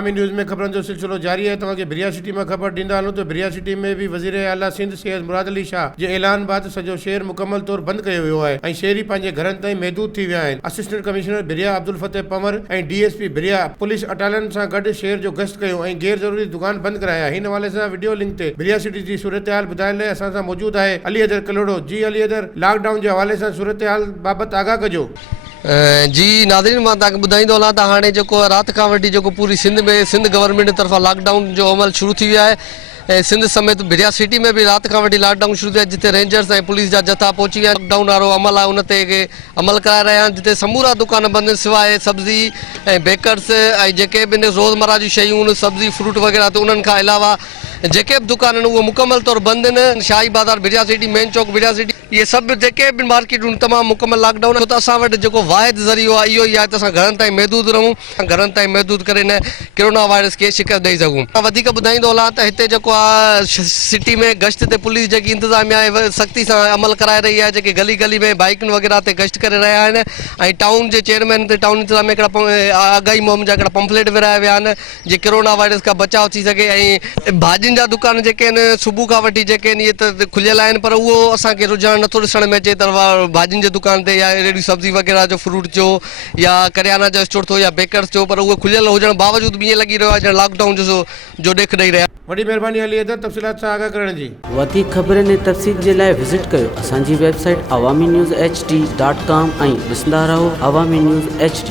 अवामी न्यूज़ में खबरों जो सिलसिलो जारी है। तव्हांखे भिरियासिटी में खबर ॾींदा हलूं तो भिरियासिटी में भी वज़ीर आला सिंध सैयद मुराद अली शाह जे ऐलान बाद सॼो शहर मुकम्मल तौर बंद कयो वियो आहे ऐं शहरी पंहिंजे घरनि ताईं महदूद थी विया आहिनि। असिस्टेंट कमिश्नर भिरिया अब्दुल फतेह पंवर ऐं DSP भिरिया पुलिस अटालन सां गॾु शहर जो गश्त कयो ऐं गैर ज़रूरी दुकान बंद कराया। हिन हवाले सां वीडियो लिंक ते भिरियासिटी जी सूरतहाल ॿुधाइण लाइ असां सां मौजूद आहे अली अदर कलोड़ो। जी अली अदर, लॉकडाउन जे हवाले सां सूरतहाल बाबत आगाह कजो। जी नाज़रीन, मां तव्हांखे ॿुधाईंदो हलां त हाणे जेको राति खां वठी जेको पूरी सिंध में सिंध गवर्नमेंट जी तरफ़ां लॉकडाउन जो अमल शुरू थी वियो आहे ऐं सिंध समेत भिरियासिटी में भी राति खां वठी लॉकडाउन शुरू थियो आहे, जिते रेंजर्स ऐं पुलिस जा जथा पहुची विया। लॉकडाउन वारो अमल आहे उन ते अमल कराए रहिया आहिनि, जिते समूरा दुकान बंदि सवाइ सब्ज़ी ऐं बेकर्स ऐं जेके बि रोज़मर्रा जी शयूं सब्ज़ी फ्रूट वग़ैरह त उन्हनि खां अलावा जेके बि दुकान आहिनि उहे मुकमल तौर बंदि आहिनि। शाही बाज़ार भिरियासिटी, मेन चौक भिरियासिटी, इहे सभु जेके बि मार्केटूं तमामु मुकमल लॉकडाउन आहे। त असां वटि जेको वाहिद ज़रियो आहे इहो ई आहे त असां घरनि ताईं महदूद रहूं, घरनि ताईं महदूद करे न कोरोना वायरस खे शिकस्त ॾेई सघूं। वधीक ॿुधाईंदो हलां त हिते जेको आहे सिटी में गश्त ते पुलिस जेकी इंतिज़ामिया आहे सख़्ती सां अमल कराए रही आहे, जेके गली गली में बाइकुनि वग़ैरह ते गश्त करे रहिया आहिनि ऐं टाउन जे चेयरमैन ते टाउन इंतिज़ामिया हिकिड़ा आगाही मुहिम जा हिकिड़ा पंफलेट विराया विया आहिनि जे कोरोना वायरस खां बचाव थी सघे। ऐं भाॼियुनि जा दुकान जेके आहिनि सुबुह खां वठी जेके आहिनि इहे त खुलियल आहिनि, पर उहो असांखे रुझान नथो ॾिसण में अचे त भाॼियुनि जे दुकान ते या अहिड़ी सब्ज़ी वग़ैरह जो फ्रूट जो या करियाना जो स्टोर थियो या बेकर्स जो, पर उहे खुलियल हुजण बावजूद बि ईअं लॻी रहियो आहे ॼण लॉकडाउन जो ॾेख ॾेई रहिया। वॾी महिरबानी अली अदर तफ़सीलात सां आगाह करण जी। वधीक ख़बरनि ऐं तफ़सील जे लाइ विज़िट कयो असांजी वेबसाइट awamiNewsHD.com ऐं ॾिसंदा रहो अवामी न्यूज़ HD।